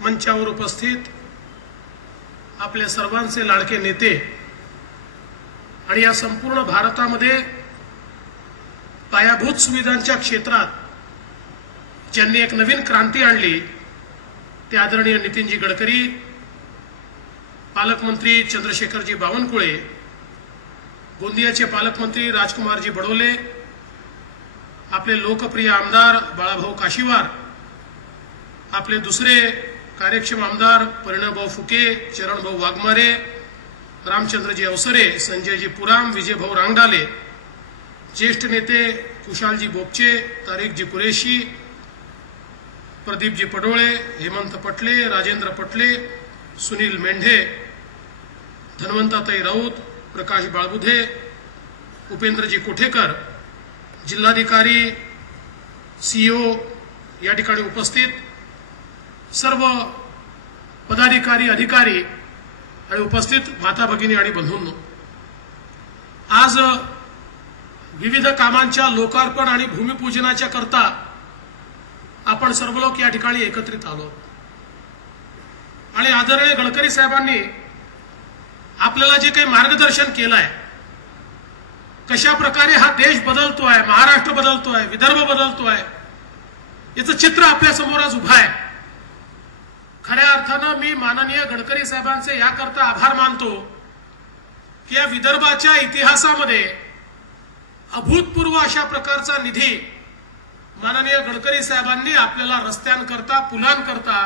मंचावर उपस्थित आपले सर्वांचे लाडके नेते आणि या संपूर्ण भारतामध्ये पायाभूत सुविधांच्या क्षेत्रात ज्यांनी एक नवीन क्रांती आणली ते आदरणीय नितीनजी गडकरी, पालकमंत्री चंद्रशेखरजी बावनकुळे, गोंदियाचे पालकमंत्री राजकुमारजी बडोले, आपले लोकप्रिय आमदार बाळाभाऊ काशीवार, आपले दुसरे कार्यक्षम आमदार परिणयभाऊ फुके, चरणभाऊ वाघमारे, रामचंद्रजी अवसरे, संजयजी पुराम, विजयभाऊ रांगडाले, ज्येष्ठ नेते कुशालजी बोपचे, तारिकजी कुरेशी, प्रदीपजी पडोळे, हेमंत पटले, राजेंद्र पटले, सुनील मेंढे, धन्वंताताई राऊत, प्रकाश बाळबुधे, उपेंद्रजी कोठेकर, जिल्हाधिकारी, सीईओ या ठिकाणी उपस्थित सर्व पदाधिकारी, अधिकारी आणि उपस्थित माता भगिनी आणि बंधूंनो, आज विविध कामांच्या लोकार्पण आणि भूमिपूजनाच्या करता आपण सर्व लोक या ठिकाणी एकत्रित आलो आणि आदरणीय गडकरी साहेबांनी आपल्याला जे काही मार्गदर्शन केलं आहे, कशा प्रकारे हा देश बदलतोय, महाराष्ट्र बदलतोय, विदर्भ बदलतोय, याचं चित्र आपल्या समोर आज उभं आहे। खऱ्या अर्थानं मी माननीय गडकरी साहेबांचे याकरता आभार मानतो की या विदर्भाच्या इतिहासामध्ये अभूतपूर्व अशा प्रकारचा निधी माननीय गडकरी साहेबांनी आपल्याला रस्त्यांकरता, पुलांकरता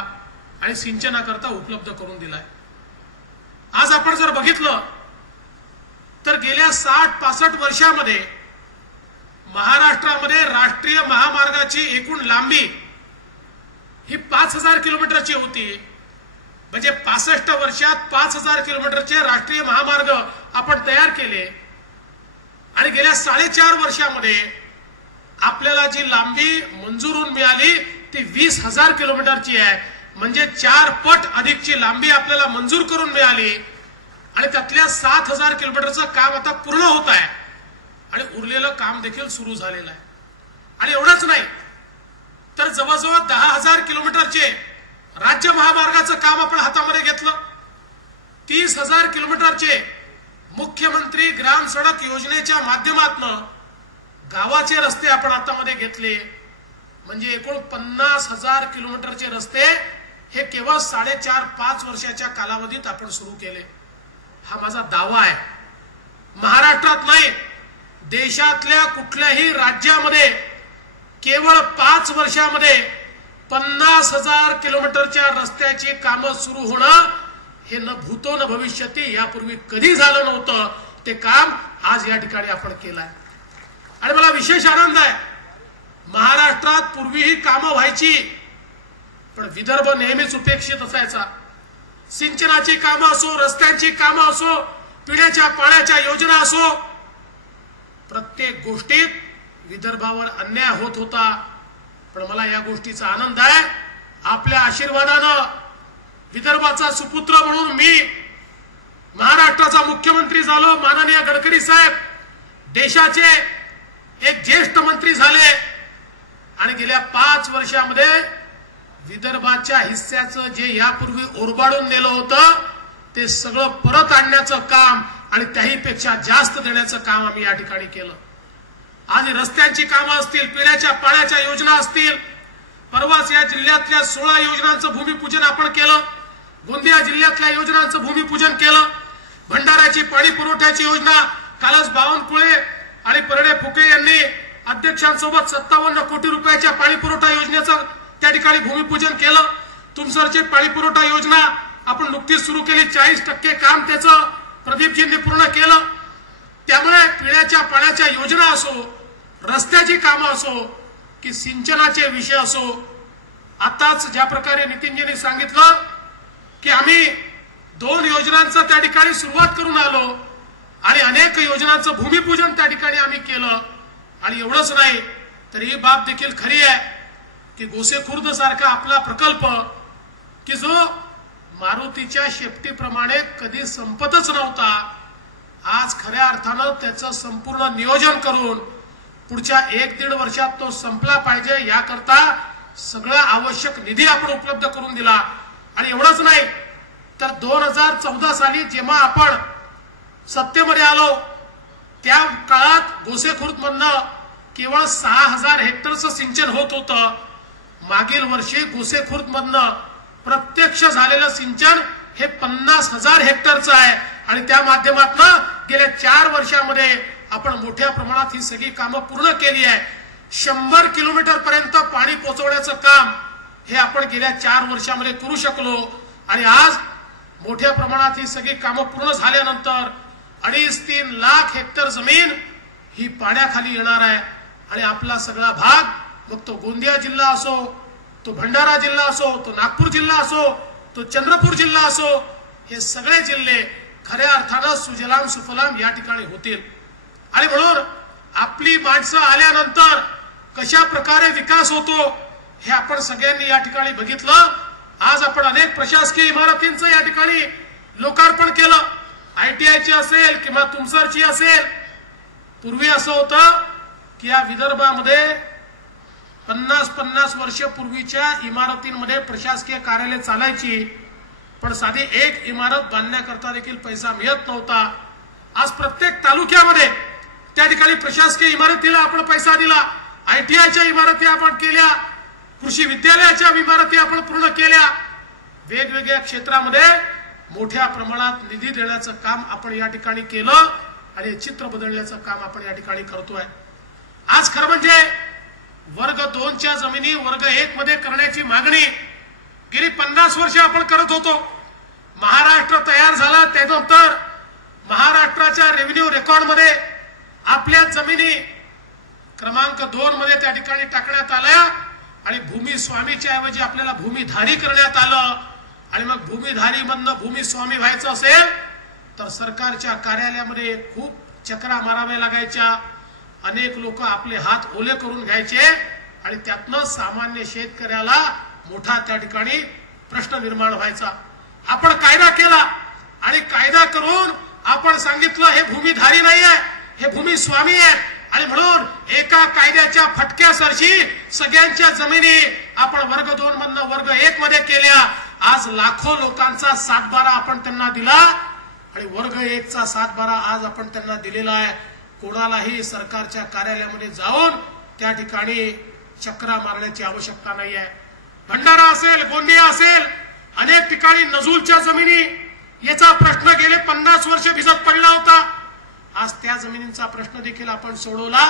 आणि सिंचनाकरता उपलब्ध करून दिलाय। आज आपण जर बघितलं तर गेल्या 60-65 वर्षामध्ये महाराष्ट्रामध्ये राष्ट्रीय महामार्गाची एकूण लांबी ही 5000 किलोमीटरची होती। म्हणजे 65 वर्षात 5000 किलोमीटरचे राष्ट्रीय महामार्ग आपण तयार केले आणि गेल्या 4.5 वर्षामध्ये आपल्याला जी लांबी मंजूर होऊन मिळाली ती 20,000 किलोमीटरची आहे। म्हणजे 4 पट अधिकची लांबी आपल्याला मंजूर करून मिळाली आणि त्यातल्या 7,000 किलोमीटरचं काम आता पूर्ण होत आहे आणि उरलेलं काम देखील सुरू झालेलं आहे। आणि एवढंच नाही तर जवळजवळ 10,000 किलोमीटरचे राज्य महामार्गाचं काम आपण हातामध्ये घेतलं। 30,000 किलोमीटरचे मुख्यमंत्री ग्राम सडक योजनेच्या माध्यमातून गावाचे रस्ते आपण हातामध्ये घेतले। म्हणजे एकूण 50,000 किलोमीटरचे रस्ते हे केवळ 4.5-5 वर्षाच्या कालावधीत आपण सुरू केले। हा माझा दावा आहे। महाराष्ट्रात नाही, देशातल्या कुठल्याही राज्यामध्ये केवळ 5 वर्षामध्ये 50,000 किलोमीटरच्या रस्त्याची कामं सुरू होणं हे न भूतो न भविष्यती, यापूर्वी कधी झालं नव्हतं। ते काम आज या ठिकाणी आपण केलं आहे आणि मला विशेष आनंद आहे। महाराष्ट्रात पूर्वीही कामं व्हायची पण विदर्भ नेहमीच उपेक्षित असायचा। सिंचनाची कामं असो, रस्त्यांची कामं असो, पिण्याच्या पाण्याच्या योजना असो, प्रत्येक गोष्टीत विदर्भावर अन्याय होत होता। पण मला या गोष्टीचा आनंद आहे, आपल्या आशीर्वादानं विदर्भाचा सुपुत्र म्हणून मी महाराष्ट्राचा मुख्यमंत्री झालो। माननीय गडकरी साहेब देशाचे एक ज्येष्ठ मंत्री झाले आणि गेल्या 5 वर्षामध्ये विदर्भाच्या हिस्स्याचं जे यापूर्वी ओरबाडून नेलं होतं ते सगळं परत आणण्याचं काम आणि त्याहीपेक्षा जास्त देण्याचं काम आम्ही या ठिकाणी केलं। आज रस्त्यांची कामं असतील, पिण्याच्या पाण्याच्या योजना असतील, परवाच या जिल्ह्यातल्या 16 योजनांचं भूमिपूजन आपण केलं, गोंदिया जिल्ह्यातल्या योजनांचं भूमिपूजन केलं, भंडाऱ्याची पाणी पुरवठ्याची योजना कालच बावनकुळे आणि परिणय फुके यांनी अध्यक्षांसोबत 57 कोटी रुपयाच्या पाणी पुरवठा योजनेचं त्या ठिकाणी भूमिपूजन केलं। तुमसरची पाणी पुरवठा योजना आपण नुकतीच सुरू केली, 40% काम त्याचं प्रदीपजींनी पूर्ण केलं। त्यामुळे पिण्याच्या पाण्याच्या योजना असो, रस्त्याची कामं असो की सिंचनाचे विषय असो, आताच ज्या प्रकारे नितीनजींनी सांगितलं की आम्ही 2 योजनांचं त्या ठिकाणी सुरुवात करून आलो आणि अनेक योजनांचं भूमिपूजन त्या ठिकाणी आम्ही केलं। आणि एवढंच नाही तर ही बाब देखील खरी आहे की गोसेखुर्द सारखा आपला प्रकल्प की जो मारुतीच्या शेपटीप्रमाणे कधी संपतच नव्हता, आज खऱ्या अर्थानं त्याचं संपूर्ण नियोजन करून पुढच्या 1-1.5 वर्षात तो संपला पाहिजे याकरता सगळा आवश्यक निधी आपण उपलब्ध करून दिला। आणि एवढंच नाही तर 2014 साली जेव्हा आपण सत्तेमध्ये आलो त्या काळात गोसेखुर्द मधनं केवळ 6000 हेक्टरचं सिंचन होत होतं. मागील वर्षी गोसेखुर्द मधनं प्रत्यक्ष झालेलं सिंचन हे 50,000 हेक्टरचं आहे आणि त्या माध्यमातून गेल्या 4 वर्षामध्ये आपण मोठ्या प्रमाणात ही सगळी कामं पूर्ण केली आहे. 100 किलोमीटर पर्यंत पाणी पोहोचवण्याचं काम हे आपण गेल्या 4 वर्षामध्ये करू शकलो आणि आज मोठ्या प्रमाणात ही सगळी कामं पूर्ण झाल्यानंतर 2.5-3 लाख हेक्टर जमीन ही पाण्याखाली येणार आहे आणि आपला सगळा भाग मग तो गोंदिया जिल्हा असो, तो भंडारा जिल्हा असो, तो नागपूर जिल्हा असो, तो चंद्रपूर जिल्हा असो, हे सगळे जिल्हे खऱ्या अर्थानं सुजलाम सुफलाम या ठिकाणी होतील. आणि म्हणून आपली माणसं आल्यानंतर कशा प्रकारे विकास होतो हे आपण सगळ्यांनी या ठिकाणी बघितलं. आज आपण अनेक प्रशासकीय इमारतींचं या ठिकाणी लोकार्पण केलं. ITIची असेल किंवा तुमसरची असेल. पूर्वी असं होतं की या विदर्भामध्ये 50 वर्ष पूर्वीच्या इमारतींमध्ये प्रशासकीय कार्यालय चालायची पण साधी एक इमारत बांधण्याकरता देखील पैसा मिळत नव्हता. आज प्रत्येक तालुक्यामध्ये त्या ठिकाणी प्रशासकीय इमारतीला आपण पैसा दिला. ITIच्या इमारती आपण केल्या, कृषी विद्यालयाच्या इमारती आपण पूर्ण केल्या. वेगवेगळ्या क्षेत्रामध्ये मोठ्या प्रमाणात निधी देण्याचं काम आपण या ठिकाणी केलं आणि चित्र बदलण्याचं काम आपण या ठिकाणी करतोय. आज खरं म्हणजे वर्ग 2च्या जमिनी वर्ग 1 मध्ये करण्याची मागणी गेली 50 वर्ष आपण करत होतो. महाराष्ट्र तयार झाला त्यानंतर महाराष्ट्राच्या रेव्हेन्यू रेकॉर्डमध्ये आपल्या जमिनी क्रमांक 2 मध्ये त्या ठिकाणी टाकण्यात आल्या आणि भूमी स्वामीच्या ऐवजी आपल्याला भूमिधारी करण्यात आलं. आणि मग भूमिधारी मधनं भूमी स्वामी व्हायचं असेल तर सरकारच्या कार्यालयामध्ये खूप चक्रा माराव्या लागायच्या. अनेक लोक आपले हात ओले करून घ्यायचे आणि त्यातनं सामान्य शेतकऱ्याला मोठा त्या ठिकाणी प्रश्न निर्माण व्हायचा. आपण कायदा केला आणि कायदा करून आपण सांगितलं हे भूमिधारी नाही आहे, हे भूमी स्वामी आहे आणि म्हणून एका कायद्याच्या फटक्यासारखी सगळ्यांच्या जमिनी आपण वर्ग 2 मधनं वर्ग 1 मध्ये केल्या. आज लाखो लोकांचा 7/12 आपण त्यांना दिला आणि वर्ग 1चा 7/12 आज आपण त्यांना दिलेला आहे. कोणालाही सरकारच्या कार्यालयामध्ये जाऊन त्या ठिकाणी चक्रा मारण्याची आवश्यकता नाही आहे. भंडारा असेल, गोंदिया असेल, अनेक ठिकाणी नजूलच्या जमिनी याचा प्रश्न गेले 50 वर्ष भिजत पडला होता. आज त्या जमिनींचा प्रश्न देखील आपण सोडवला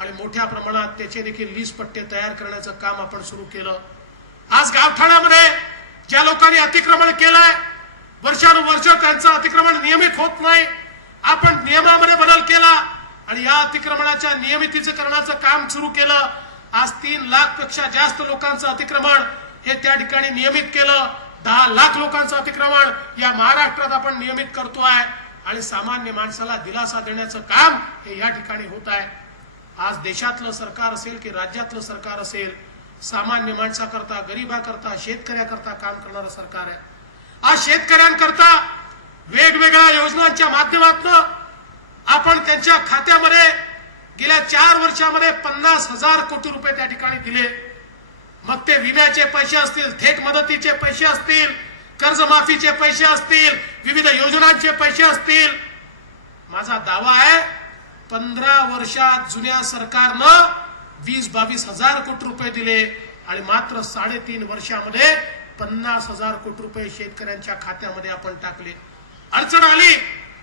आणि मोठ्या प्रमाणात त्याचे देखील लीज पट्टे तयार करण्याचं काम आपण सुरू केलं. आज गावठाणामध्ये ज्या लोकांनी अतिक्रमण केलंय वर्षानुवर्ष त्यांचं अतिक्रमण नियमित होत नाही. आपण नियमामध्ये बदल केला आणि या अतिक्रमणाच्या नियमितीकरणाचं काम सुरू केलं. आज 3 लाख पेक्षा जास्त लोकांचं अतिक्रमण हे त्या ठिकाणी नियमित केलं. 10 लाख लोकांचं अतिक्रमण या महाराष्ट्रात आपण नियमित करतोय आणि सामान्य माणसाला दिलासा देण्याचं काम हे या ठिकाणी होत आहे. आज देशातलं सरकार असेल की राज्यातलं सरकार असेल, सामान्य माणसाकरता, गरीबाकरता, शेतकऱ्याकरता काम करणारं सरकार आहे. आज शेतकऱ्यांकरता वेगवेगळ्या योजनांच्या माध्यमातून आपण त्यांच्या खात्यामध्ये गेल्या 4 वर्षामध्ये 50,000 कोटी रुपये त्या ठिकाणी दिले. मग ते विम्याचे पैसे असतील, थेट मदतीचे पैसे असतील, कर्जमाफीचे पैसे असतील, विविध योजनांचे पैसे असतील. माझा दावा आहे 15 वर्षात जुन्या सरकारनं 20-22 हजार कोटी रुपये दिले आणि मात्र 3.5 वर्षामध्ये 50,000 कोटी रुपये शेतकऱ्यांच्या खात्यामध्ये आपण टाकले. अडचण आली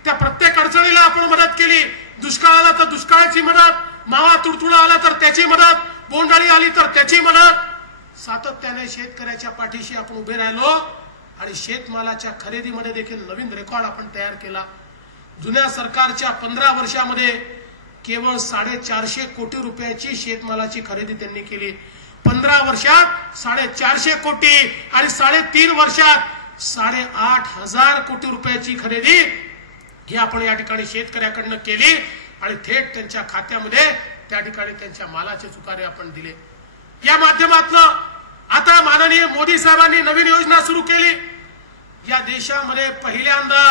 त्या प्रत्येक अडचणीला आपण मदत केली. दुष्काळ आला तर दुष्काळाची मदत, मावा तुडतुडा आला तर त्याची मदत, बोंडअळी आली तर त्याची मदत. सातत्याने शेतकऱ्याच्या पाठीशी आपण उभे राहिलो आणि शेतमालाच्या खरेदीमध्ये देखील नवीन रेकॉर्ड आपण तयार केला. जुन्या सरकारच्या 15 वर्षामध्ये केवळ 450 कोटी रुपयाची शेतमालाची खरेदी त्यांनी केली. 15 वर्षात 450 कोटी आणि 3.5 वर्षात 8,500 कोटी रुपयाची खरेदी ही आपण या ठिकाणी शेतकऱ्याकडनं केली आणि थेट त्यांच्या खात्यामध्ये त्या ठिकाणी त्यांच्या मालाचे चुकारे आपण दिले. या माध्यमातून आता माननीय मोदी साहेबांनी नवीन योजना सुरू केली. या देशामध्ये पहिल्यांदा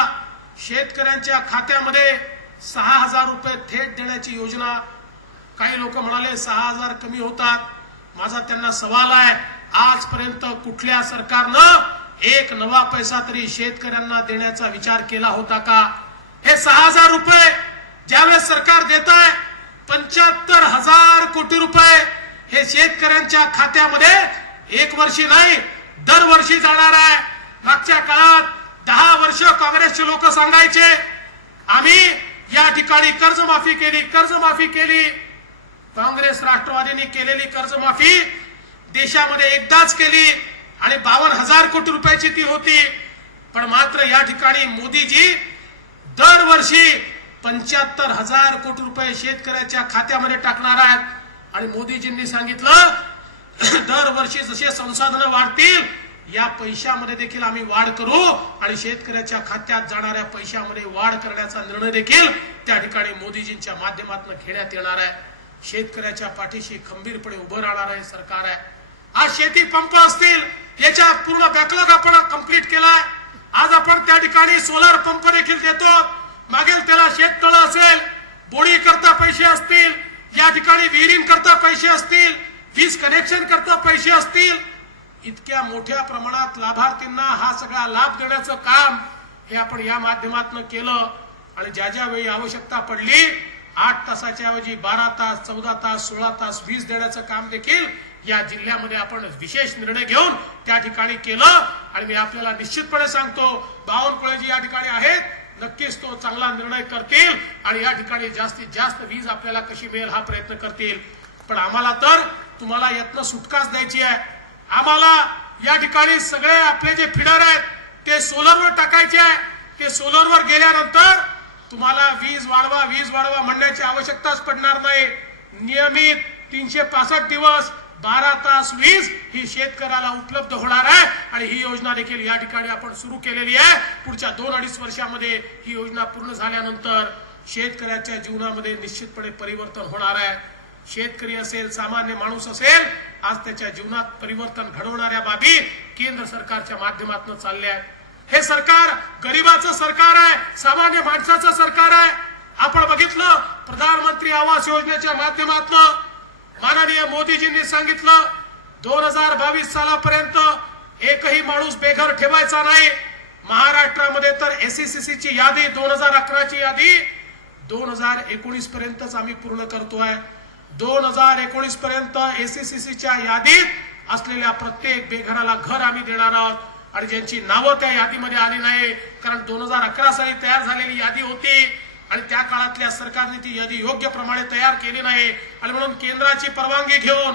शेतकऱ्यांच्या खात्यामध्ये 6,000 रुपये थेट देण्याची योजना. काही लोक म्हणाले 6,000 कमी होतात. माझा त्यांना सवाल आहे, आजपर्यंत कुठल्या सरकारनं एक नवा पैसा तरी शेतकऱ्यांना देण्याचा विचार केला होता का? हे 6,000 रुपये ज्यावेळेस सरकार देत आहे, 75,000 कोटी रुपये हे शेतकऱ्यांच्या खात्यामध्ये एक वर्षी नाही दरवर्षी जाणार आहे. मागच्या काळात 10 वर्ष काँग्रेसचे लोक सांगायचे आम्ही या ठिकाणी कर्जमाफी केली. काँग्रेस राष्ट्रवादींनी केलेली कर्जमाफी देशामध्ये एकदाच केली आणि 52,000 कोटी रुपयाची ती होती. पण मात्र या ठिकाणी मोदीजी दरवर्षी 75,000 कोटी रुपये शेतकऱ्याच्या खात्यामध्ये टाकणार आहेत. आणि मोदीजींनी सांगितलं दरवर्षी जसे संसाधनं वाढतील या पैशामध्ये देखील आम्ही वाढ करू आणि शेतकऱ्याच्या खात्यात जाणाऱ्या पैशामध्ये वाढ करण्याचा निर्णय देखील त्या ठिकाणी मोदीजींच्या माध्यमातून घेण्यात येणार आहे. शेतकऱ्याच्या पाठीशी खंबीरपणे उभं राहणार आहे सरकार आहे. आज शेती पंप असतील याच्या पूर्ण बॅकलॉग आपण कंप्लीट केलाय. आज आपण त्या ठिकाणी सोलार पंप देखील देतो. मागेल त्याला शेततळ असेल, बोडी करता पैसे असतील, या ठिकाणी विहिरीं करता पैसे असतील, वीज कनेक्शन करता पैसे असतील. इतक्या मोठ्या प्रमाणात लाभार्थींना हा सगळा लाभ देण्याचं काम हे आपण या माध्यमातून केलं. आणि ज्या ज्या वेळी आवश्यकता पडली 8 तासाच्या ऐवजी 12 तास, 14 तास, 16 तास वीज देण्याचं काम देखील या जिल्ह्यामध्ये आपण विशेष निर्णय घेऊन त्या ठिकाणी केलं. आणि मी आपल्याला निश्चितपणे सांगतो बावनकुळेजी या ठिकाणी आहेत, नक्कीच तो चांगला निर्णय करतील आणि या ठिकाणी जास्तीत जास्त वीज आपल्याला कशी मिळेल हा प्रयत्न करतील. पण आम्हाला तर तुम्हाला यातनं सुटकाच द्यायची आहे. आम्हाला या ठिकाणी सगळे आपले जे फिडर आहेत ते सोलरवर टाकायचे आहे. ते सोलरवर गेल्यानंतर तुम्हाला वीज वाढवा म्हणण्याची आवश्यकताच पडणार नाही. नियमित 365 दिवस 12 तास वीज ही शेतकऱ्याला उपलब्ध होणार आहे. आणि ही योजना देखील या ठिकाणी आपण सुरू केलेली आहे. पुढच्या 2-2.5 वर्षामध्ये ही योजना पूर्ण झाल्यानंतर शेतकऱ्याच्या जीवनामध्ये निश्चितपणे परिवर्तन होणार आहे. शेतकरी असेल, सामान्य माणूस असेल, आज त्याच्या जीवनात परिवर्तन घडवणाऱ्या बाबी केंद्र सरकारच्या माध्यमातून चालल्या आहेत. हे सरकार गरिबाचं सरकार आहे, सामान्य माणसाचं सरकार आहे. आपण बघितलं प्रधानमंत्री आवास योजनेच्या माध्यमातून माननीय मोदीजींनी सांगितलं 2022 सालापर्यंत एकही माणूस बेघर ठेवायचा नाही. महाराष्ट्रामध्ये तर एससीसीची यादी 2011ची यादी 2019 पर्यंतच आम्ही पूर्ण करतोय. 2019 पर्यंत एससीसीच्या यादीत असलेल्या प्रत्येक बेघराला घर आम्ही देणार आहोत. आणि ज्यांची नावं त्या यादीमध्ये आली नाही, कारण 2011 साली तयार झालेली यादी होती आणि त्या काळातल्या सरकारने ती यादी योग्य प्रमाणे तयार केली नाही आणि म्हणून केंद्राची परवानगी घेऊन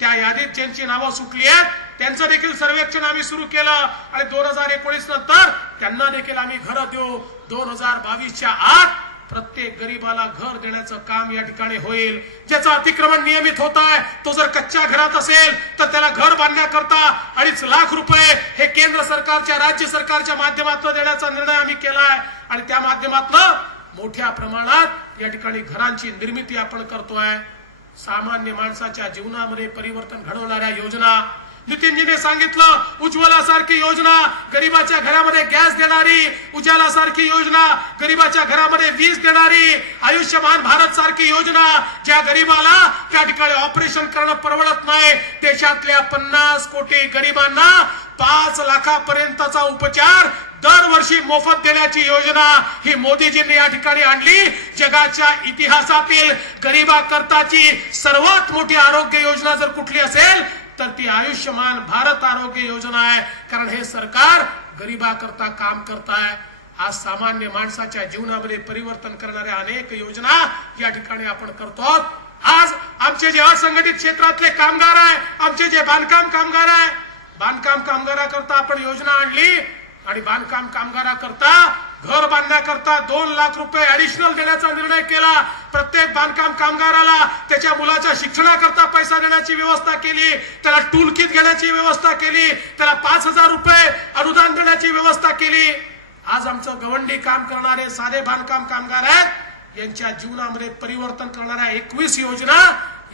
त्या यादीत ज्यांची नावं सुटली आहेत त्यांचं देखील सर्वेक्षण आम्ही सुरू केलं आणि 2019 नंतर त्यांना देखील आम्ही घरं देऊ. 2022च्या आत प्रत्येक गरीबाला घर देण्याचं काम या ठिकाणी होईल. ज्याचं अतिक्रमण नियमित होत आहे तो जर कच्च्या घरात असेल तर त्याला घर बांधण्याकरता 2.5 लाख रुपये हे केंद्र सरकारच्या राज्य सरकारच्या माध्यमातून देण्याचा निर्णय आम्ही केलाय. आणि त्या माध्यमातून मोठ्या प्रमाणात या ठिकाणी घरांची निर्मिती आपण करतोय. सामान्य माणसाच्या जीवनामध्ये परिवर्तन घडवणाऱ्या योजना नितीनजीने सांगितलं. उज्ज्वला सारखी योजना गरीबाच्या घरामध्ये गॅस देणारी, उजाला सारखी योजना गरीबाच्या घरामध्ये वीज देणारी, आयुष्यमान भारत सारखी योजना ज्या गरीबाला त्या ठिकाणी ऑपरेशन करणं परवडत नाही देशातल्या 50 कोटी गरीबांना 5 लाखापर्यंतचा उपचार दरवर्षी मोफत देण्याची योजना ही मोदीजींनी या ठिकाणी आणली. जगाच्या इतिहासातील गरीबाकरताची सर्वात मोठी आरोग्य योजना जर कुठली असेल तर ती आयुष्यमान भारत आरोग्य योजना आहे. कारण हे सरकार गरीबाकरता काम करत आहे. आज सामान्य माणसाच्या जीवनामध्ये परिवर्तन करणाऱ्या अनेक योजना या ठिकाणी आपण करतो. आज आमचे जे असंघटित क्षेत्रातले कामगार आहे, आमचे जे बांधकाम कामगार आहे, बांधकाम कामगाराकरता आपण योजना आणली आणि बांधकाम कामगाराकरता घर बांधण्याकरता 2 लाख रुपये ऍडिशनल देण्याचा निर्णय केला. प्रत्येक बांधकाम कामगाराला त्याच्या मुलाच्या शिक्षणाकरता पैसा देण्याची व्यवस्था केली, त्याला टूल किट घेण्याची व्यवस्था केली, त्याला 5,000 रुपये अनुदान देण्याची व्यवस्था केली. आज आमचं गवंडी काम करणारे साधे बांधकाम कामगार आहेत, यांच्या जीवनामध्ये परिवर्तन करणाऱ्या 21 योजना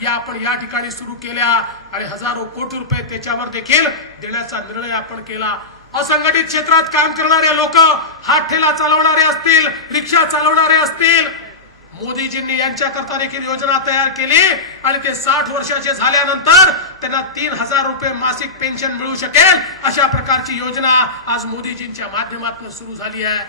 या आपण या ठिकाणी सुरू केल्या आणि हजारो कोटी रुपये त्याच्यावर देखील देण्याचा निर्णय आपण केला. असंघटित क्षेत्रात काम करणारे लोक, हात ठेला चालवणारे असतील, रिक्षा चालवणारे असतील, मोदीजींनी यांच्याकरता देखील योजना तयार केली आणि ते 60 वर्षाचे झाल्यानंतर त्यांना 3000 रुपये मासिक पेन्शन मिळू शकेल अशा प्रकारची योजना आज मोदीजींच्या माध्यमातून सुरू झाली आहे.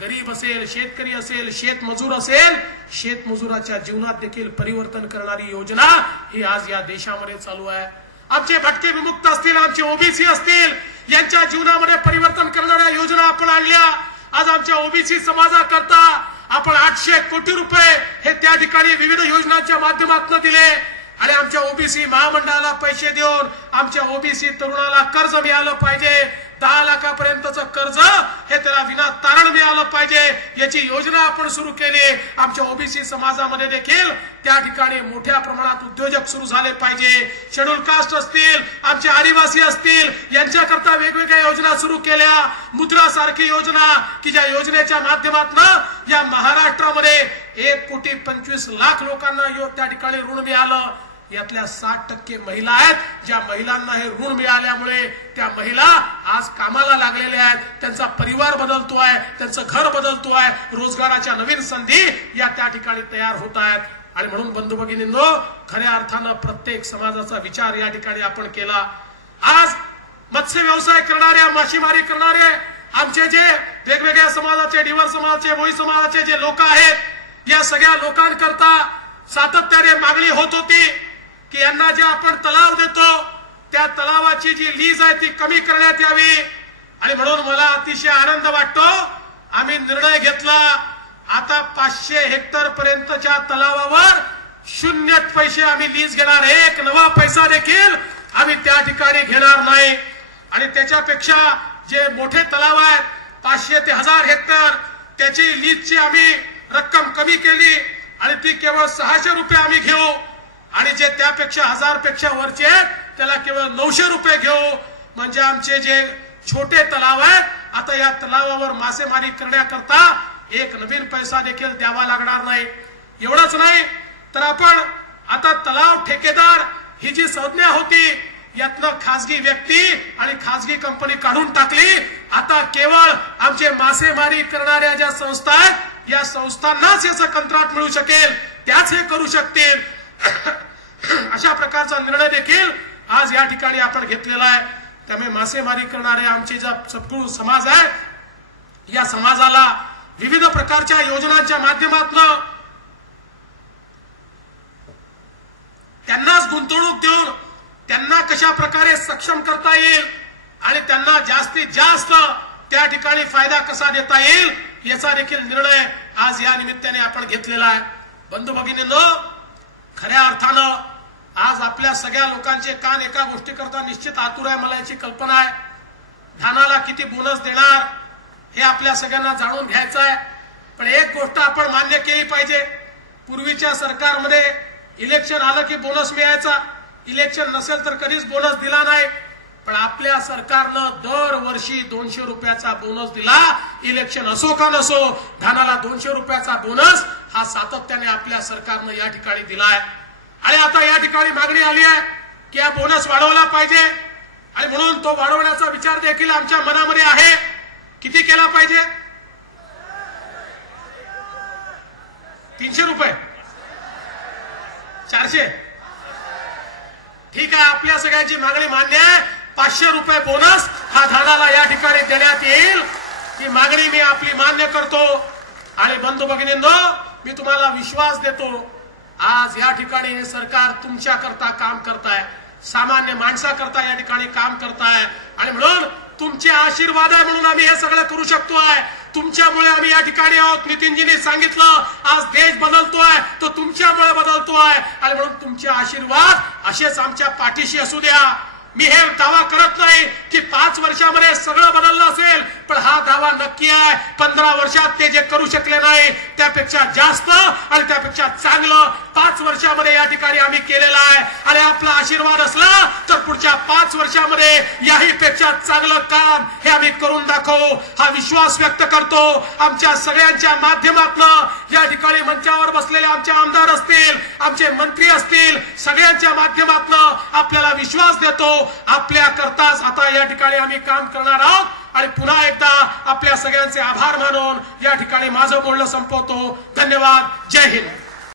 गरीब असेल, शेतकरी असेल, शेतमजूर असेल, शेतमजुराच्या जीवनात देखील परिवर्तन करणारी योजना ही आज या देशामध्ये चालू आहे. आमचे भटके विमुक्त असतील, आमचे ओबीसी असतील, यांच्या जीवनामध्ये परिवर्तन करणाऱ्या योजना आपण आणल्या. आज आमच्या ओबीसी समाजाकरता आपण 800 कोटी रुपये हे त्या ठिकाणी विविध योजनांच्या माध्यमातून दिले आणि आमच्या ओबीसी महामंडळाला पैसे देऊन आमच्या ओबीसी तरुणाला कर्ज मिळालं पाहिजे. 10 लाखापर्यंतचं कर्ज हे त्याला विना तारण मिळालं पाहिजे याची योजना आपण सुरू केली. आमच्या ओबीसी समाजामध्ये देखील त्या ठिकाणी मोठ्या प्रमाणात उद्योजक सुरू झाले पाहिजे. शेड्यूल कास्ट असतील, आमचे आदिवासी असतील, यांच्याकरता वेगवेगळ्या योजना सुरू केल्या. मुद्रा सारखी योजना की ज्या योजनेच्या माध्यमातून या महाराष्ट्रामध्ये 1,25,00,000 लोकांना त्या ठिकाणी ऋण मिळालं. यातल्या 60% महिला आहेत, ज्या महिलांना हे ऋण मिळाल्यामुळे त्या महिला आज कामाला लागलेल्या आहेत, त्यांचा परिवार बदलतोय, त्यांचं घर बदलतोय, रोजगाराच्या नवीन संधी या त्या ठिकाणी तयार होत आहेत. आणि म्हणून बंधू भगिनींनो, खऱ्या अर्थानं प्रत्येक समाजाचा विचार या ठिकाणी आपण केला. आज मत्स्य व्यवसाय करणारे, मासेमारी करणारे, आमचे जे वेगवेगळ्या समाजाचे, डिवर समाजाचे, भोई समाजाचे जे लोक आहेत, या सगळ्या लोकांकरता सातत्याने मागणी होत होती की यांना जे आपण तलाव देतो त्या तलावाची जी लीज आहे ती कमी करण्यात यावी. आणि म्हणून मला अतिशय आनंद वाटतो, आम्ही निर्णय घेतला आता 500 हेक्टर पर्यंतच्या तलावावर 0 पैसे आम्ही लीज घेणार. एक नवा पैसा देखील आम्ही त्या ठिकाणी घेणार नाही. आणि त्याच्यापेक्षा जे मोठे तलाव आहेत 500 ते 1000 हेक्टर, त्याची लीजची आम्ही रक्कम कमी केली आणि ती केवळ 600 रुपये आम्ही घेऊ. आणि जे त्यापेक्षा 1000 पेक्षा वरचे आहेत त्याला केवळ 900 रुपये घेऊ. म्हणजे आमचे जे छोटे तलाव आहेत आता या तलावावर मासेमारी करण्याकरता एक नवीन पैसा देखील द्यावा लागणार नाही. एवढंच नाही तर आपण आता तलाव ठेकेदार ही जी संज्ञा होती यातनं खासगी व्यक्ती आणि खासगी कंपनी काढून टाकली. आता केवळ आमचे मासेमारी करणाऱ्या ज्या संस्था आहेत या संस्थांनाच याचं कंत्राट मिळू शकेल, त्याच हे करू शकतील. अशा प्रकारचा निर्णय देखील आज या ठिकाणी आपण घेतलेला आहे. त्यामुळे मासेमारी करणारे आमचे जो सद्गुरू समाज आहे या समाजाला विविध प्रकारच्या योजनांच्या माध्यमातून त्यांनाच गुंतवणूक देऊन त्यांना कशा प्रकारे सक्षम करता येईल आणि त्यांना जास्तीत जास्त त्या ठिकाणी फायदा कसा देता येईल याचा देखील निर्णय आज या निमित्ताने आपण घेतलेला आहे. बंधू भगिनींनो, खऱ्या अर्थानं आज आपल्या सगळ्या लोकांचे कान एका गोष्टीकरता निश्चित आतुर आहे. मला याची कल्पना आहे धानाला किती बोनस देणार हे आपल्या सगळ्यांना जाणून घ्यायचं आहे. पण एक गोष्ट आपण मान्य केली पाहिजे, पूर्वीच्या सरकारमध्ये इलेक्शन आलं की बोनस मिळायचा, इलेक्शन नसेल तर कधीच बोनस दिला नाही. पण आपल्या सरकारनं दरवर्षी 200 रुपयाचा बोनस दिला. इलेक्शन असो का नसो, धानाला 200 रुपयाचा बोनस हा सातत्याने आपल्या सरकारनं या ठिकाणी दिलाय. आणि आता या ठिकाणी मागणी आली आहे की हा बोनस वाढवला पाहिजे आणि म्हणून तो वाढवण्याचा विचार देखील आमच्या मनामध्ये आहे. किती केला पाहिजे? 300 रुपये, 400? ठीक आहे, आपल्या सगळ्यांची मागणी मान्य आहे. 500 रुपये बोनस हा धानाला या ठिकाणी देण्यात येईल. ही मागणी मी आपली मान्य करतो. आणि बंधू भगिनींनो, मी तुम्हाला विश्वास देतो, आज या ठिकाणी हे सरकार तुमच्याकरता काम करताय, सामान्य माणसाकरता या ठिकाणी काम करताय. आणि म्हणून तुमचे आशीर्वाद आहे म्हणून आम्ही हे सगळं करू शकतोय. तुमच्यामुळे आम्ही या ठिकाणी आहोत. नितीनजींनी सांगितलं आज देश बदलतोय तो तुमच्यामुळे बदलतोय. आणि म्हणून तुमचे आशीर्वाद असेच आमच्या पाठीशी असू द्या. मी हे दावा करत नाही की 5 वर्षामध्ये सगळं बदललं असेल, पण हा दावा नक्की आहे 15 वर्षात ते जे करू शकले नाही त्यापेक्षा जास्त आणि त्यापेक्षा चांगलं 5 वर्षामध्ये या ठिकाणी आम्ही केलेलं आहे. आणि आपला आशीर्वाद असला तर पुढच्या 5 वर्षामध्ये याही पेक्षा चांगलं काम हे आम्ही करून दाखवू हा विश्वास व्यक्त करतो. आमच्या सगळ्यांच्या माध्यमातून या ठिकाणी मंचावर बसलेले आमचे आमदार असतील, आमचे मंत्री असतील, सगळ्यांच्या माध्यमातून आपल्याला विश्वास देतो आपल्या करताच आता या ठिकाणी आम्ही काम करणार आहोत. आणि पुन्हा एकदा आपल्या सगळ्यांचे आभार मानून या ठिकाणी माझं बोलणं संपवतो. धन्यवाद. जय हिंद.